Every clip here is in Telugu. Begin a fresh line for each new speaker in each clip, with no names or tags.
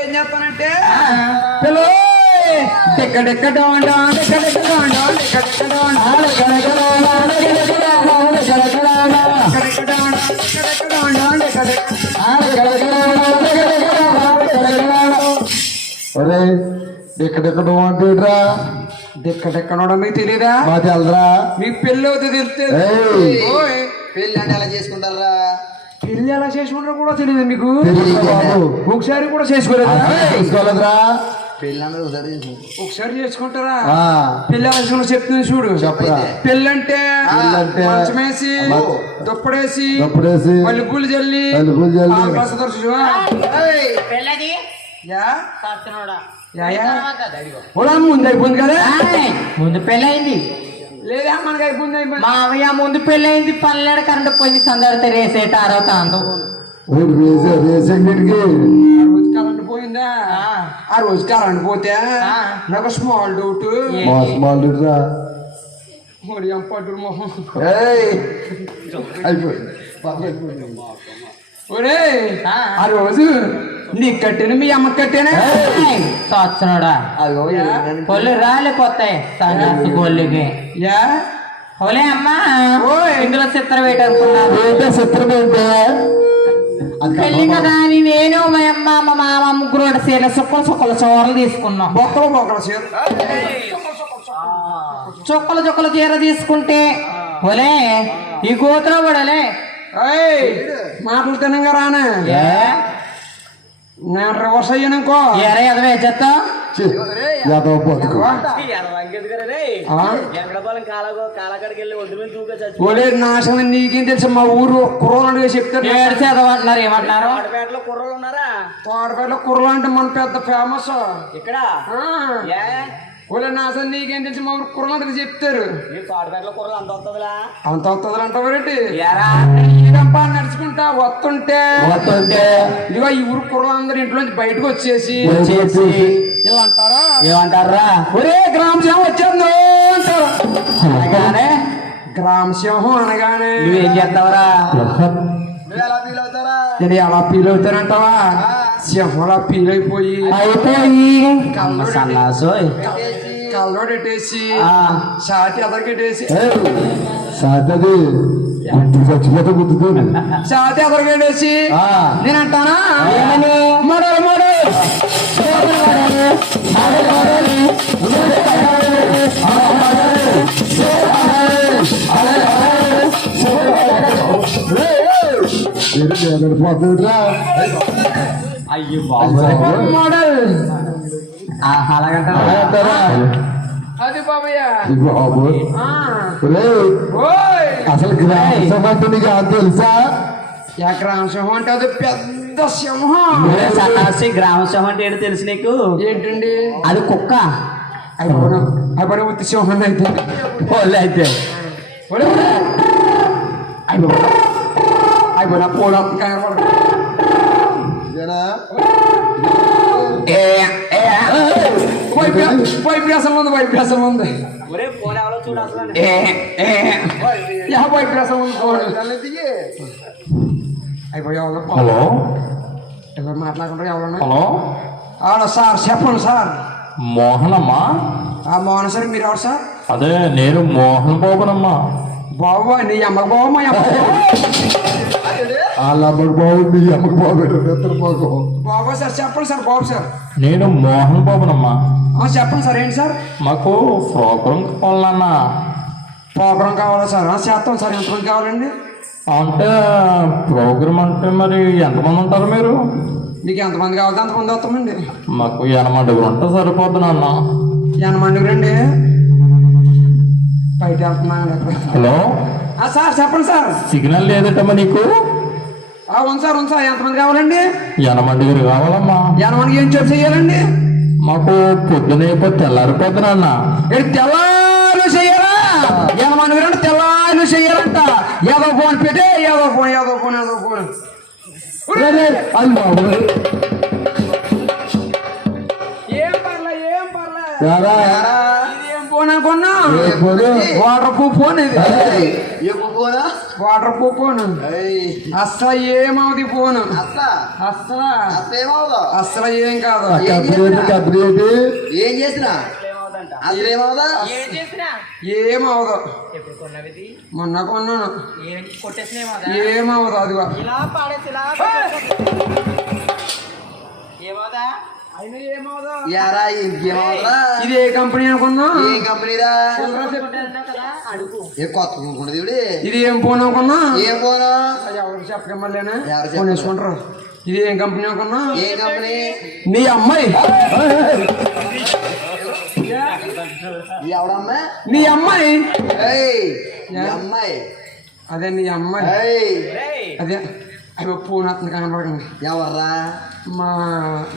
ఏం చెప్పానంటే పిలో ఎక్కడెక్కడ
ఒరే ఎక్కడెక్కడో అంటురా
ఎక్కడెక్కడో మీకు తెలియదా
మా తెలరా
మీ పెళ్ళి అవుతుంది తెలిస్తే
పెళ్ళి అంటే ఎలా చేసుకుంటారా
పెళ్ళి ఎలా చేసుకుంటారో కూడా తెలియదు మీకు ఒకసారి కూడా చేసుకోలేదు
చేసుకోలేదురా. ఒకసారి చేసుకుంటారా?
పెళ్ళి ఆలోచన చెప్తుంది చూడు. పెళ్ళంటే మంచమేసి దుప్పడేసి పలుకులు జల్లి ముందు అయిపోయింది కదా?
ముందు పెళ్ళయింది.
లేదా మనకి ముందు
మామయ్య ముందు పెళ్ళయింది పల్లెడ కరెంట్ పోయింది సందడితే
రేసే
తర్వాత అందు కరెంట్ పోయిందా? ఆ. రోజు కరెంట్ పోతే నాకు స్మాల్ డౌట్
స్మాల్
డౌట్
రా. మరి ఎంపట్టు మొహం?
అయిపోయింది.
ఆ
రోజు నీకు కట్టాను మీ అమ్మకి కట్టానా?
సచ్చినోడా
అదిగో
యా.
కొల్లు రాలిపోతే సన్నాసి
యా?
ఓలే అమ్మా
ఓయ్.
ఇందులో చిత్ర వేటనుకున్నారు
ఏంటో చిత్రం ఏంటే? అది
పెళ్ళి కదా అని నేను మా అమ్మ మా మామ ముగ్గురు సీర సుక్కలు సుక్కలు చోరలు తీసుకున్నాం.
బొక్కలు బొక్కలు చీర
చుక్కలు చుక్కలు చీర తీసుకుంటే ఒలే ఈ గోతులో పడలే
ఏయ్! మాటలు తినంగా రానా నేను రివర్స్ అయ్యానుకో
ఎరే ఎదవే చెత్త.
యాదవ బతుకు?
ఒలే నాశనం నీకేం తెలుసు? మా ఊరు కుర్రోలు చెప్తారు.
ఏడు చదవంటున్నారు ఏమంటున్నారు?
తోటపేటలో కుర్రలు అంటే మన పెద్ద ఫేమస్
ఇక్కడ?
ఒలే నాశనం నీకేం తెలుసు? మా కుర్రలు చెప్తారు.
ఈ తోటపేటలో కూరలు అంత వస్తుందిలా
అంత వస్తుంది అంటావేంటి
ఎరా
ఈడంపా నడుచుకుంటా వస్తుంటే
అంటే
ఇదిగో ఈ ఊరు కుర్రలందరూ ఇంట్లోంచి బయటకు వచ్చేసి.
వచ్చేసి.
ఇలా అంటారా
ఏమంటారా?
ఒరే గ్రామ సింహం వచ్చేందో అంటారు.
అనగానే?
గ్రామ సింహం అనగానే.
నువ్వేం చేస్తావురా?
మీరు ఎలా ఫీల్ అవుతారా
నేను ఎలా ఫీల్ అవుతానంటావా సింహం అలా ఫీల్ అయిపోయి.
అయిపోయి. సన్నాసోయ్.
నల్లడెట్టేసి
ఛాతి అదరగట్టేసి సాధది చచ్చిపోతే
గుర్తుంది ఛాతి
అదరగట్టేసి
నేను అంటానా మడల మడల్ మోడల్
అలాగంటారా
అది బాబయ్య.
బాబు అసలు గ్రామం అంత తెలుసా?
గ్రామ సింహం అంటే అది పెద్ద సింహం.
సన్నాసి గ్రామ సింహం అంటే ఏంటో తెలుసు నీకు?
ఏంటండి?
అది కుక్క.
అయిపోయిన అయిపోయిన ఉత్తి సింహం అయితే.
ఒళ్ళు అయితే.
ఒరే, ఒరే. అయిపోయి అయిపోయినా పోవడం
ఇదేనా?
వైబ్రేషన్ ఉంది వైబ్రేషన్ ఉంది. వైబ్రేషన్ ఉంది అయిపోయి ఎవరు
హలో?
ఎవరు మాట్లాడుకుంటారు ఎవరన్నా
హలో?
అవును సార్ చెప్పండి సార్.
మోహనమ్మా?
ఆ మోహన్ సార్ మీరు ఎవరు సార్?
అదే నేను మోహన్ బాబునమ్మా.
బాబు నీ అమ్మకు బాబు మా అమ్మ
వాళ్ళ అమ్మకి బాబు మీ అమ్మకి బాబు ఇద్దరు బాబు
బాబు సార్ చెప్పండి సార్ బాబు సార్.
నేను మోహన్ బాబునమ్మా.
ఆ, చెప్పండి సార్ ఏంటి సార్?
మాకు ప్రోగ్రాం కావాలన్నా.
ప్రోగ్రాం కావాలా సార్? చేస్తాం సార్ ఎంతమంది కావాలండి?
అంటే ప్రోగ్రామ్ అంటే మరి ఎంతమంది ఉంటారు మీరు?
మీకు ఎంతమంది కావాలి అంతమంది వస్తామండి.
మాకు ఎనమండుగురు ఉంటే సరిపోద్ది నాన్న.
ఎనమండి రండి బయట.
హలో?
ఆ, సార్ చెప్పండి సార్.
సిగ్నల్ లేదటమ్మా నీకు?
ఉంది సార్ ఉంది సార్. ఎంతమంది కావాలండి?
ఎనమండుగురు కావాలమ్మా.
ఎనమందికి ఏం చెప్పి చేయాలండి?
మాకు పొద్దునైపోతే తెల్లారిపోద్ది నాన్న.
ఏంటి తెల్లారు చెయ్యాలా ఎనమంది రండి తెల్లారు చెయ్యాలంట ఏదో ఫోన్ పెట్టే ఏదో ఫోన్ ఏదో ఫోన్ ఏదో ఫోన్. ఏం పర్లే ఏం పర్లే. ఫోన్ అనుకున్నా వాటర్ ప్రూఫ్ ఫోన్ ఇది. వాటర్ ప్రూఫ్ ఫోన్ అస్సలు ఏమవుది ఫోన్ అస్సలు? అస్సలు? ఏం కాదు.
ఏం చేసినా ఏమవదు
మొన్న కొన్నాను.
ఏమవదు
అదిగో.
యారా
ఇది ఏ కంపెనీ అనుకున్నా?
ఏం కంపెనీరా
కొట్టాలన్నావు కదా అడుగు.
ఏ కొత్త కొనుక్కున్నది ఇవిడి?
ఇది ఏం ఫోన్ అనుకున్నా?
ఏం పోను
అది ఎవరికి చెప్పక మళ్ళీనా?
ఎవరు
ఫోన్
చెప్పరు?
వేసుకుంటారు? ఇది ఏం కంపెనీ అనుకున్నా?
ఏ కంపెనీ?
నీ అమ్మాయి.
ఎవడమ్మా?
నీ అమ్మాయి.
అమ్మాయి.
అదే నీ అమ్మాయి. అదే. అవి ఫోన్ అతను కనపడకండి
ఎవర్రా
మా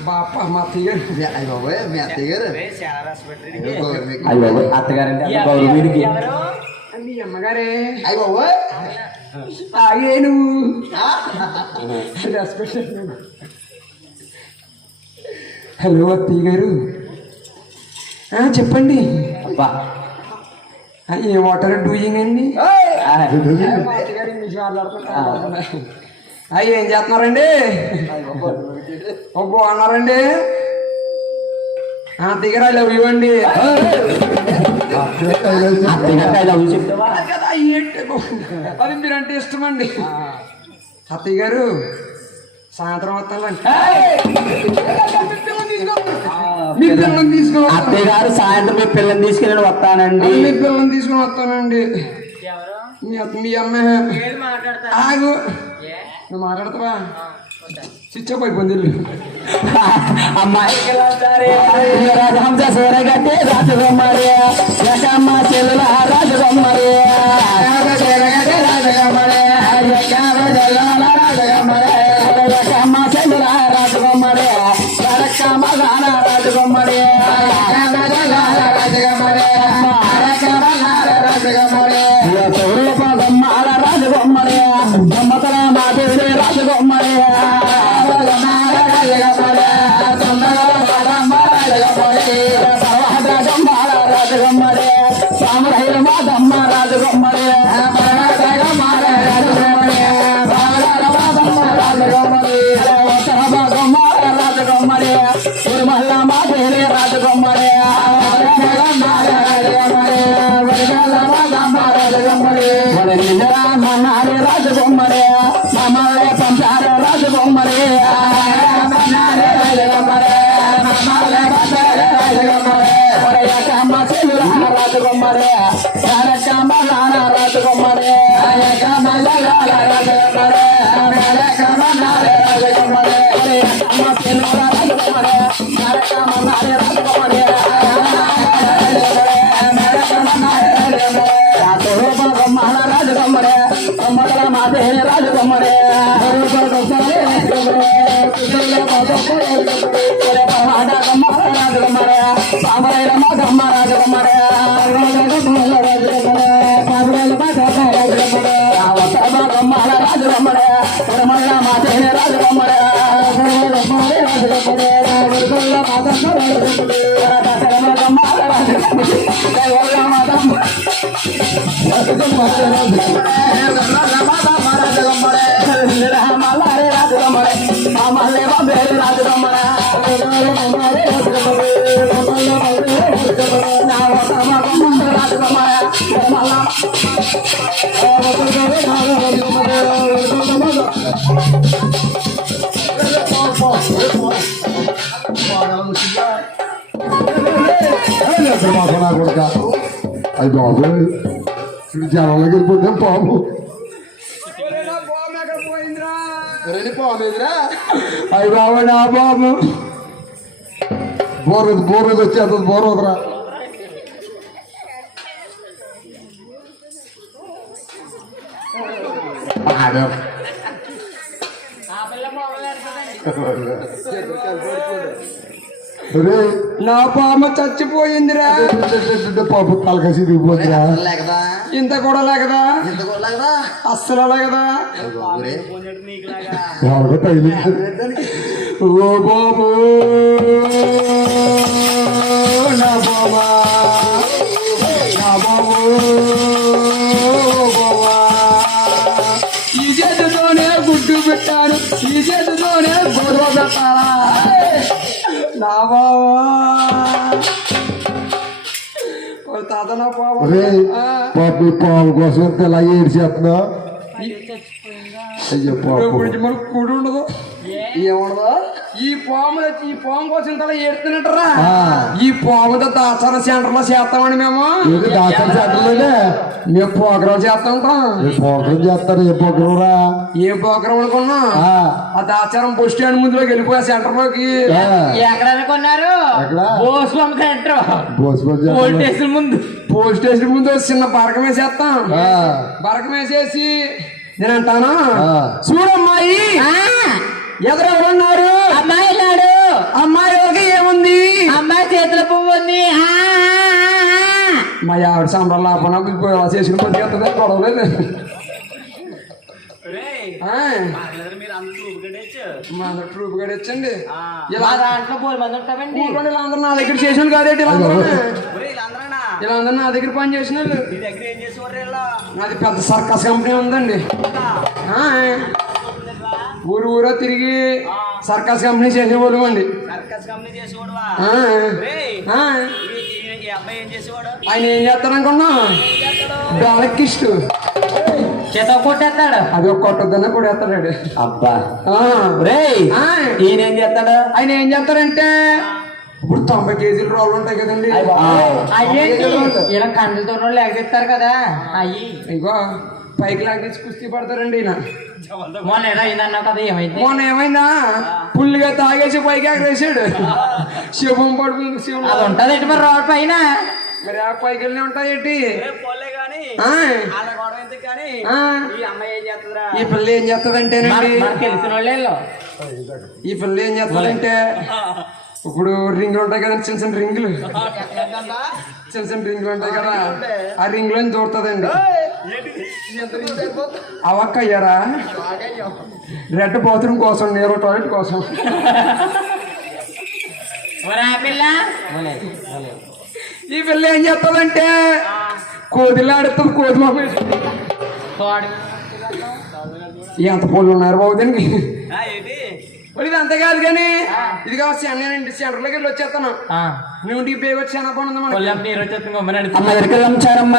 బాప మా అత్తయ్య గారు
మీ అయ్య బాబోయ్ మీ అత్తయ్య గారు
రేయ్, చాలా రాసిపెట్టి
అయ్యో బాబోయ్, మీకు-
అయ్యో అత్తగారంటే అంత గౌరవం వీడికి
ఎవరు
నీ అమ్మగారే
అయ్య బాబోయ్
ఆగే నువ్వు
ఆ?
రెస్పెక్ట్ హలో అత్తయ్య గారు ఆ, చెప్పండి
అబ్బా
ఆ, ఏ వాటర్ డూయింగ్ అండి
ఏయ్!
అయ్యి ఏం చేస్తున్నారండి. ఓ బాగున్నారండి ఆ, లవ్ యూ అండి. అది మీరంటే ఇష్టం అండి అత్తయ్య గారు సాయంత్రం పిల్లల్ని తీసుకుని వస్తాను.
అత్తయ్య గారు సాయంత్రం మీ పిల్లల్ని తీసుకెళ్ళి వస్తానండి.
మీ పిల్లల్ని తీసుకుని వస్తానండి.
ఎవరు?
మీ అత్త మీ అమ్మ.
ఏడు మాట్లాడతా
ఆగు.
ఏ?
నువ్వు మాట్లాడతావా? ఆఫ్ అయిపోయింది.
అమ్మాయికి రాజహంస సూరగట్టి రాజగొమ్మరి Yashamma చెల్లుల రాజగొమ్మరి రాజగొమ్మరి Come on, come on, come
అది బాబు ఇది జనంలోకి వెళ్ళిపోతే పాము
ఎవరండి పాము ఎదురా
అయ్యి బాబు నా బాబు
బోరదు బోరదు వచ్చేస్తుంది బోరదురా ఆడాం.
నా పాము చచ్చిపోయిందిరా.
పాపం తలకాసి దిగిపోతుందిరా
లేకదా?
ఇంత కూడా లేకదా? అస్సలు లేకదా
ఎవరికో తగిలింది.
ఓ బాబు
పాప పాము కోసం ఇంత ఇలా ఏడ్చేస్తున్నా? అయ్యో పాప.
ఇప్పుడు మనకు కూడి ఉండదు. ఏముండదు? ఈ పాము తెచ్చి- ఈ పాము కోసం ఇంతలా ఏడుతున్నట్టరా
ఆ.
ఈ పాముతో దాచార సెంటర్లో చేస్తామండి మేము.
ఏది డాక్టర్ సెంటర్లోనే?
మేము పోకరం చేస్తా
పోకరం చేస్తారు? ఏ పోకరం రా
ఏ పోకరం అనుకున్నా?
ఆ,
ఆ దాచారం బస్ స్టాండ్ ముందులోకి వెళ్ళిపోయా
సెంటర్లోకి
ఎక్కడ అనుకున్నారు?
ఎక్కడ?
భోస్వం సెంటర్
బోస్ బోస్.
పోలీసుల ముందు.
పోలీస్ స్టేషన్ ముందు ఒక చిన్న బరకం వేసేస్తాం.
ఆ,
బరకం వేసేసి నేను అంటాను
ఆ.
చూడమ్మాయి ఎదురెవరున్నారు
అమ్మాయి వెళ్ళాడు
అమ్మాయి ఓకే ఏముంది?
అమ్మాయి చేతుల పువ్వు ఉంది. ఆ, ఆ, ఆ.
మా ఆవిడ సంబరాలు ఆపన చేసుకుని గొడవలేదు. ట్రూప్ గడి వచ్చండి
ఆ.
ఇలా
దాంట్లో పోలి మంది ఉంటామండి
అందరూ నా దగ్గర చేసిన కాదేంటి ఇలా? ఇలా అందరూ నా దగ్గర పని చేసిన? నాది పెద్ద సర్కస్ కంపెనీ ఉందండి. ఊరు ఊరో తిరిగి సర్కస్ కంపెనీ చేసేవాళ్ళు అండి.
ఏం చేసేవాడు?
ఆయన ఏం చేస్తారనుకున్నా డొలకిస్ట్
చేత కొట్టేస్తాడు.
అది ఒక కొట్టొద్దన్న కూడా వేస్తాడు
అబ్బా ఈయన ఏం చేస్తాడు?
ఆయన ఏం చేస్తారంటే ఇప్పుడు తొంభై కేజీల రోళ్ళు ఉంటాయి కదండి.
అయ్యేంటి ఇలా కండ్లతో లేకపోతారు కదా. అయ్యి.
ఇగో పైకి లాగేసి కుస్తీ పడతారండి ఈయన.
మొన్న ఏదో అయిందన్నావు కదా ఏమైంది?
మొన్న ఏమైందా? పుల్లిగా తాగేసి పైకి ఎగరేసాడు శివం పడుతుంది శివం
అది ఉంటది మరి రోడ్ పైన?
మరి ఆ పైకి వెళ్ళి ఉంటాయేంటి?
ఏ పోలే గాని
ఆ,
వాళ్ళ గొడవ ఎందుకు కానీ
ఆ,
ఈ అమ్మాయి ఏం చేస్తుందిరా?
ఈ పిల్ల ఏం
తెలిసిన వాళ్ళే
ఈ పిల్ల ఏం చేస్తుందంటే ఇప్పుడు రింగులు ఉంటాయి కదండి చిన్న చిన్న రింగులు. చిన్న చిన్న రింగులు ఉంటాయి కదా ఆ రింగులో దూరుతుందండి అవక్క అయ్యారా రెడ్ బాత్రూమ్ కోసం నీరు టాయిలెట్ కోసం. ఈ పిల్ల ఏం చేస్తుందంటే కోదిలాడుతుంది కోది.
తోడు
ఎంత పూలు ఉన్నారు బాబు దీనికి? మరి ఇది అంతే కాదు కానీ ఇది కావచ్చు సెంటర్ సెంటర్లోకి వెళ్ళి వచ్చేస్తాను.
ఆ.
నువ్వు ఇంటికి పేరు వచ్చి
గమ్మనండి
అమ్మ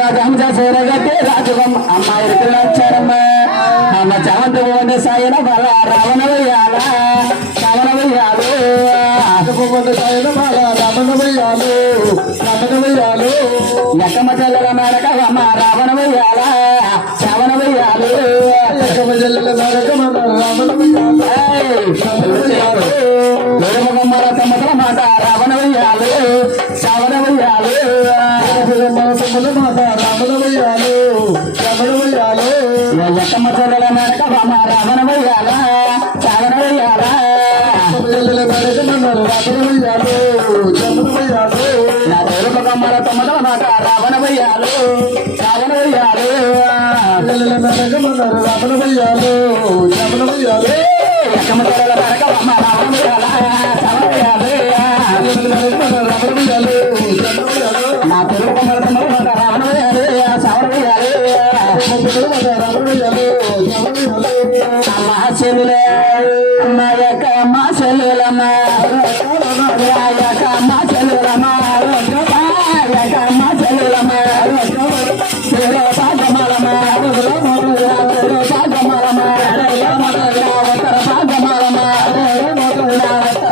రాజహంస సూరగట్టి అమ్మ అమ్మ చావంత పోని సాయన బల రావణ వెయ్యాల. రావణ వెయ్యాలు.
సాయన బాల రమణ వెయ్యాలు. రమణ వెయ్యాలు.
ఎక్కమ్మ చెల్లెల మేడక అమ్మ రావణ వెయ్యాల. శ్రవణ వెయ్యాలు.
ఎక్కమ చెల్లెల నరక
తమ్మల మాట రావణ వెయ్యాలు. శ్రవణ
మాట రమణ వెయ్యాలు రమణ వెయ్యాలు
ఎక్కమ్మ చెల్లెల మేడక అమ్మ రావణ వెయ్యాల శ్రవణ వెయ్యాల నా తోరుక కమ్మల మాట
చెల్లెల నరక మన రమణ వెయ్యాలు రమణ వెయ్యాలు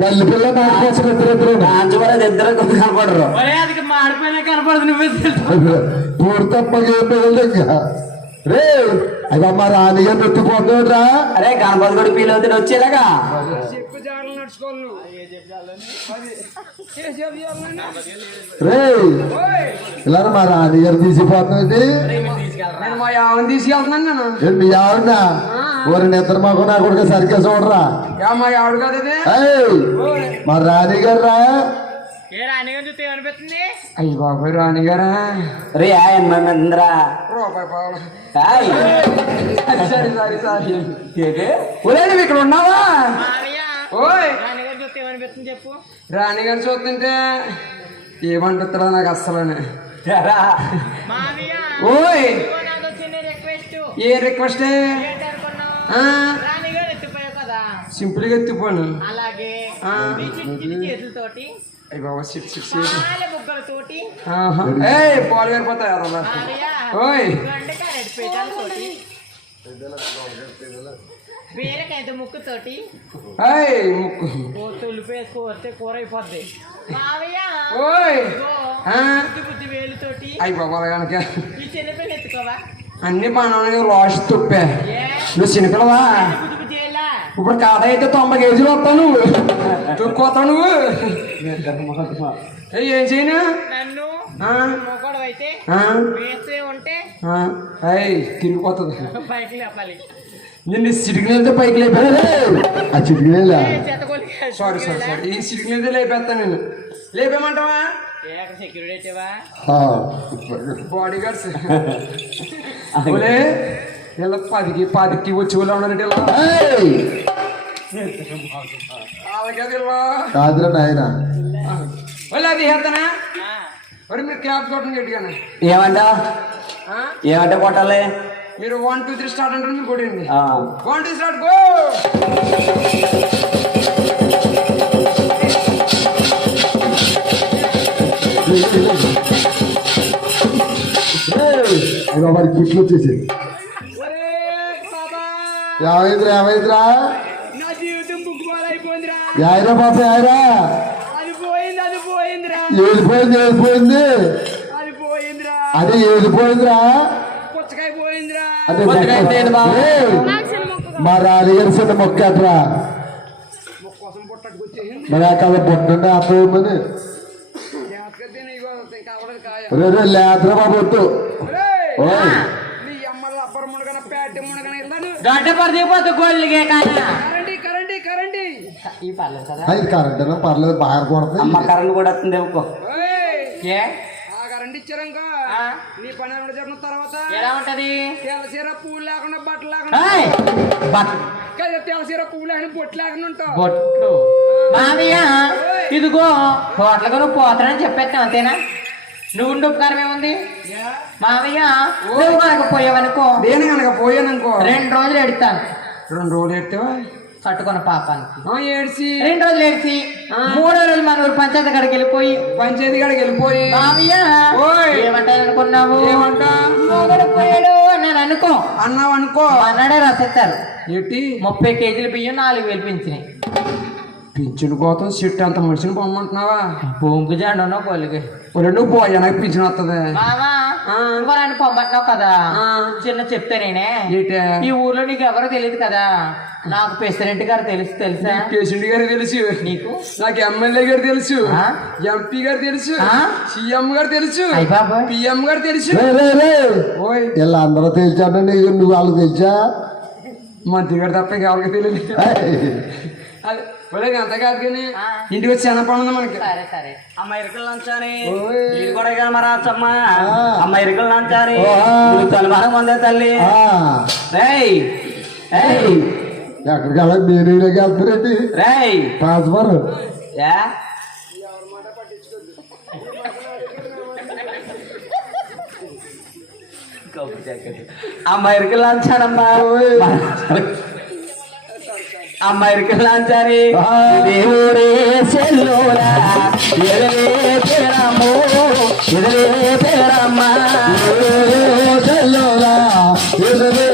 తల్లి పిల్ల కోసం ఇద్దరు ఇద్దరు
కాంచబడేది ఇద్దరు కనపడరు
అది మాడిపోయినా కనపడదు నువ్వే
పూర్తప్పగా రే అదే మా రాణిగా నెత్తిపోతున్నాడు రా.
అరే గణపతి కూడా ఫీల్ అవుతుంది వచ్చేలాగా?
రే ఇలా మా రాణిగారు తీసిపోతుంది
నేను మా యావని తీసుకెళ్తున్నాను
మీ నిద్ర మాకు నా కొడుకు సరిగ్గా చూడరా.
మా ఆవిడ కాదు
మా రాణిగారు రా.
ఏ రాణిగా చూస్తే ఏమనిపిస్తుంది?
అయ్యి బాబాయ్ రూపాయి పావులు. Sorry sorry sorry.
ఏంటి?
ఒరే నువ్వు ఇక్కడ ఉన్నావా?
మావయ్య
ఓయ్.
రాణిగా చూస్తే ఏమనిపిస్తుంది చెప్పు?
రాణి గారు చూస్తుంటే ఏమంటుందా నాకు అస్సలని.
మావయ్య
ఓయ్. ఏ రిక్వెస్ట్
ఏంటనుకున్నావు రాణిగా ఎత్తిపోయావు కదా.
సింపుల్గా ఎత్తిపోను.
అలాగే. చేతులతోటి
అయ్యి బాబా సిక్స్ సిక్స్
పాల బుగ్గలతోటి
ఏ పాలు గారిపోతాయి ఓయ్.
గండకాయ రెడ్ పేజాలతోటి బీరకాయ ముక్కుతోటి
ఏయ్ ముక్కు.
ఓ తులిపేసుకో వస్తే కూర అయిపోద్ది.
ఓయ్?
బుద్ధి బుద్ధి వేలుతోటి
అయ్యి బాబా కనుక.
ఈ చిన్నపిల్ల ఎత్తుకోవా?
అన్ని బాగా లాస్ట్ తుప్పే. నువ్వు చిన్నపిల్లవా? ఇప్పుడు కాడ అయితే తొంభై కేజీలు వస్తావు నువ్వు తుక్కోతావు నువ్వు. ఏయ్, ఏం చేయను? తిరిగిపోతుంది
పైకి లేపాలి.
నిన్ను సిటికి వెళ్తే పైకి లేపాను
ఆ
చెత్తగోలి
సారీ సారీ సారీ. ఈ సిటికి వెళ్తే లేపేస్తాను నేను లేపేమంటావా
సెక్యూరిటీ
బాడీ గార్డ్స్ ఇలా పదికి పదికి వచ్చి వాళ్ళు ఉన్నారంటే ఇలా?
కాదురా నాయన.
వాళ్ళు అది చేస్తానా మరి మీరు క్యాబ్ కొట్టండి గట్టిగానే.
ఏమంట? ఏమంట కొట్టాలి?
మీరు వన్ టూ త్రీ స్టార్ట్ అంటారు మీరు కొట్టండి.
ఆ,
వన్ టూ స్టార్ట్ గో!
గిఫ్ట్లు వచ్చేసి ఏమైందిరా ఏమైందిరా యాయరా పాప యాయరా.
అది పోయింది అది పోయిందిరా.
ఏడిపోయింది ఏడిపోయింది.
అది పోయిందిరా.
అదే ఏడిపోయిందిరా. మా రాణిగారి చిన్న మొక్క అట్రా. మరి ఆ కథ పొట్టుండే అర్థమని రే రే లేద్రా బాబు
కరండి కరండి
ఈ పర్లేదు కదా.
అది కరెంట్ అయినా పర్లేదు బాగా
అమ్మ
కొడుతుంది
కరెంట్ కూడా వస్తుంది
ఓయ్.
ఏ?
ఆ కరెంట్ ఇచ్చారంక
ఆ?
నీ పని ఏమైనా జరిగిన తర్వాత.
ఎలా ఉంటది?
తెల్లసీర పువ్వు లేకుండా బట్టలు లేకుండా.
ఏయ్! బట్
కదా తెల్లసీర పువ్వు లేకుండా బొట్టు లేకుండా ఉంటావు.
బొట్టు. మామయ్య ఇదిగో హోటల్గా నువ్వు పోతానని చెప్పేస్తావు అంతేనా? నువ్వు ఉండి ఉపకారం ఏముంది? మామయ్య నువ్వు కనుక పోయావనుకో
నేను కనుక పోయాను అనుకో
రెండు రోజులు ఎడతాను.
రెండు రోజులు ఎడతావా?
కట్టుకున్న పాపానికి.
ఏడ్చి.
రెండు రోజులు ఏడ్చి. మూడో రోజు మన ఊరు పంచాయతీ కాడికి వెళ్ళిపోయి.
పంచాయతీ కాడికి వెళ్ళిపోయి.
ఏమంటాను అనుకున్నావు పోయాడు అన్నాను అనుకో.
అన్నావు అనుకో
అన్నాడే రాసేస్తారు.
ఏంటి?
ముప్పై కేజీల బియ్యం నాలుగు వేలు పెంచినాయి.
పింఛను కోసం చెట్టు అంత మనిషిని పొమ్మంటున్నావా?
భూమికి జాండనో కొలికి
ఒరే నువ్వు పోయా నాకు పింఛను వస్తుంది
నన్ను పొమ్మంటున్నావు కదా?
ఆ.
చిన్న చెప్తే నేనే. ఈ ఊర్లో నీకు ఎవరో తెలియదు కదా? నాకు ప్రెసిడెంట్ గారు తెలుసు తెలుసా?
కేసీడీ గారు తెలుసు.
నీకు?
నాకు ఎమ్మెల్యే గారు తెలుసు? ఎంపీ గారు తెలుసు.
ఆ?
సీఎం గారు తెలుసు. పిఎం గారు తెలుసు.
వీళ్ళ అందరూ తెలిసానండి నువ్వు వాళ్ళకి తెలిసా
మంత్రి గారు తప్ప ఇంకెవరికి తెలియదు ఒరే అంత కాదు కానీ. ఇంటికి వచ్చి ఉంది మనకి
సరే సరే.
అమ్మ ఇరుకలు కూడా ఇక మరి అచ్చమ్మ
ఆ.
అమ్మ ఇరుకలు. నువ్వు తలమానం పొందే తల్లి.
ఎక్కడికి మీరు ఇలాగే వెళ్తారండి
రేయ్.
ట్రాన్స్ఫర్.
అమ్మ ఇరుకలు లంచానమ్మా அம்மா இருக்கலாம்
சாரி
ஊரே செல்லோரா. எதிரே பேராமோ எதிரே பேராமா
செல்லோரா. எதிரே